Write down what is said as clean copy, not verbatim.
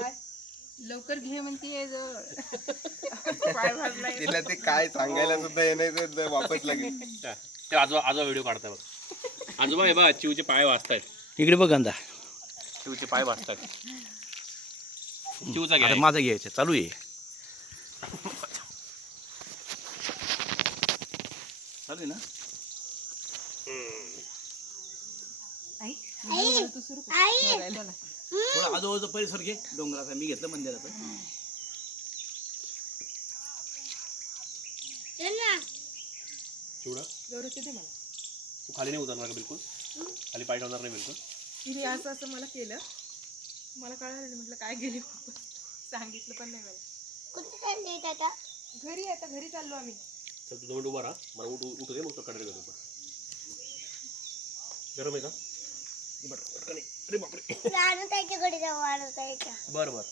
काय लवकर घे म्हणते पाय भाजलाय तिला ते काय सांगायला सुद्धा येणार वापस लागेल. ते आजोबा व्हिडिओ काढताय बघ. आजोबा हे बघ चिवचे पाय वाचतायत. इकडे बघ गंधा. चिवचे पाय वाचतायत. चिवचा आता घ्या. माझं घ्यायचं चालू आहे. चालू आहे ना. आई तू सुरू थोडा आजूबाजूचा परिसर घे डोंगराचा. मी घेतलं मंदिराचं. चिवडा गौरवचे दे मला. तू खाली नाही उतरणार का बिलकुल? खाली पाय ठेवणार नाही बिलकुल? तिने असं असं मला केलं. मला कळलं नाही, म्हटलं काय गेली सांगितलं पण नाही मला. कुठे चालले दादा? घरी आता घरी चाललो आम्ही. चल तू 2 मिनिट उभा राहा. मला उठू दे मग तो कडे करतो. गरम आहे का? अरे बापरे. आणू त्याच्याकडे जाऊ, आणू त्याच्या. बरं बरं.